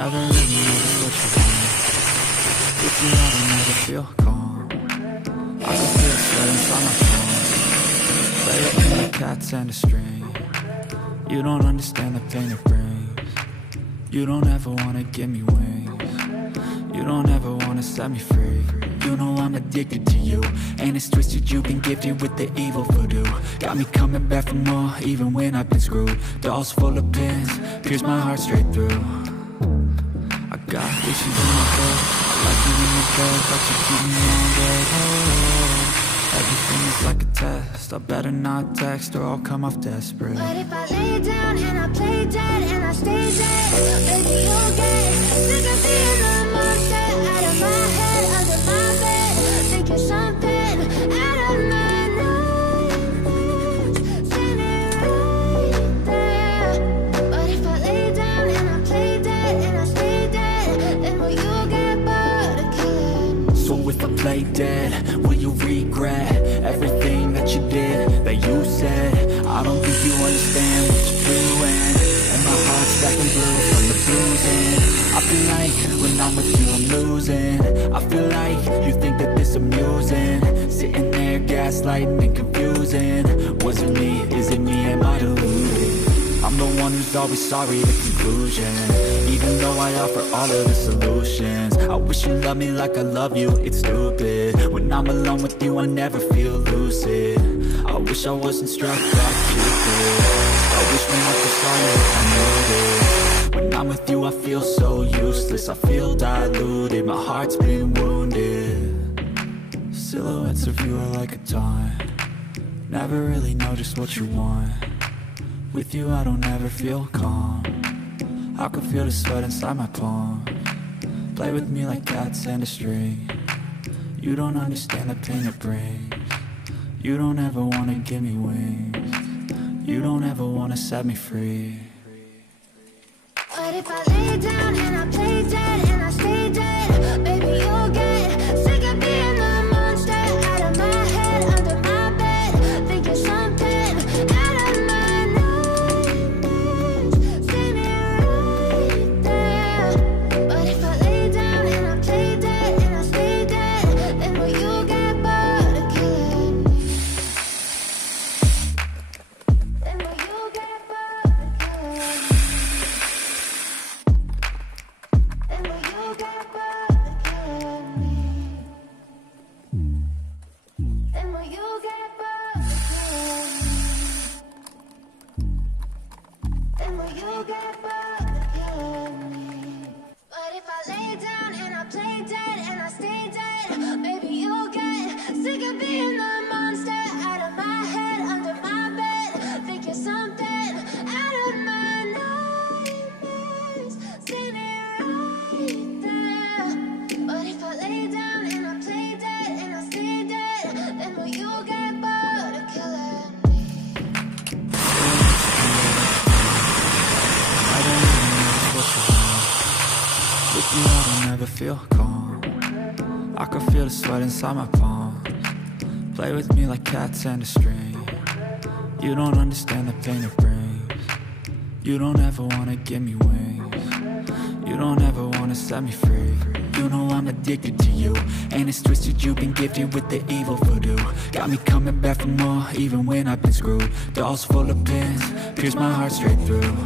Never really knows what you want. With you I don't ever feel calm. I can feel sweat inside my palms. Play with me like cats and a string. You don't understand the pain it brings. You don't ever wanna give me wings. You don't ever wanna set me free. You know I'm addicted to you, and it's twisted, you've been gifted with the evil voodoo. Got me coming back for more, even when I've been screwed. Dolls full of pins, pierce my heart straight through. I got issues in my head, I like you in the bed, but you keep me on red. Oh, everything is like a test, I better not text or I'll come off desperate. But if I lay down and I play dead and I stay dead, baby you'll get sick of being the monster out of my head, under my bed, thinking something out of my nightmares, standing right there. But if I lay down and I play dead and I stay dead, then will you get bored of killing? So if I play dead, will you regret everything that you did, that you said? I don't think you understand what you're doing, and my heart's stacking blue from the bruising. I feel like when I'm with you I'm losing. I feel like you think that this amusing, sitting there gaslighting and confusing. Was it me? Is it me? Am I deluded? I'm the one who's always sorry, the conclusion. Even though I offer all of the solutions, I wish you loved me like I love you, it's stupid. When I'm alone with you I never feel lucid. I wish I wasn't struck by Cupid. I wish when I first saw you I knew this. When I'm with you I feel so useless, I feel diluted, my heart's been wounded. Silhouettes of you are like a taunt, never really know just what you want. With you I don't ever feel calm, I can feel the sweat inside my palms. Play with me like cats and a string. You don't understand the pain it brings. You don't ever wanna give me wings. You don't ever wanna set me free. But if I lay down and I play dead and I stay dead, baby you'll get sick of being the monster out of my head, under my bed, thinking something out of my nightmares, standing right there. But if I lay down and I play dead and I stay dead, then will you get bored of killing me? Then will you get bored of killing me? Then will you get bored of killing me? Then will you get bored of killing me? Then will you get bored of killing me? But if I lay down and I play dead and I stay dead, baby you'll get sick of being the monster out of my head, under my bed, thinking something out of my nightmares, standing right there. But if I lay down and I play dead and I stay dead, then will you get bored of killing me? I don't even know what you want. With you I don't ever feel calm, I can feel the sweat inside my palms. Play with me like cats and a string. You don't understand the pain it brings. You don't ever wanna give me wings. You don't ever wanna set me free. You know I'm addicted to you, and it's twisted, you've been gifted with the evil voodoo. Got me coming back for more, even when I've been screwed. Dolls full of pins, pierce my heart straight through.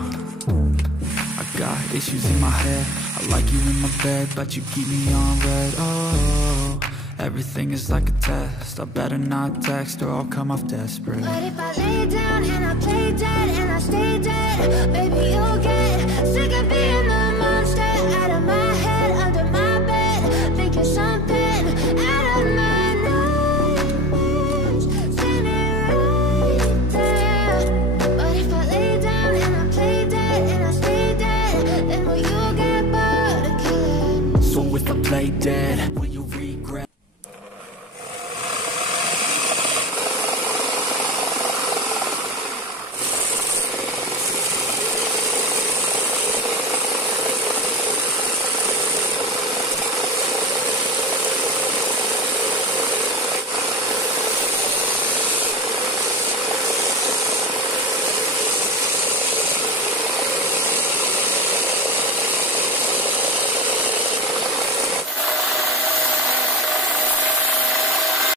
I got issues in my head, I like you in my bed, but you keep me on red. Oh, everything is like a test, I better not text or I'll come off desperate. But if I lay down and I play dead and I stay dead, baby you'll get sick of being the monster out of my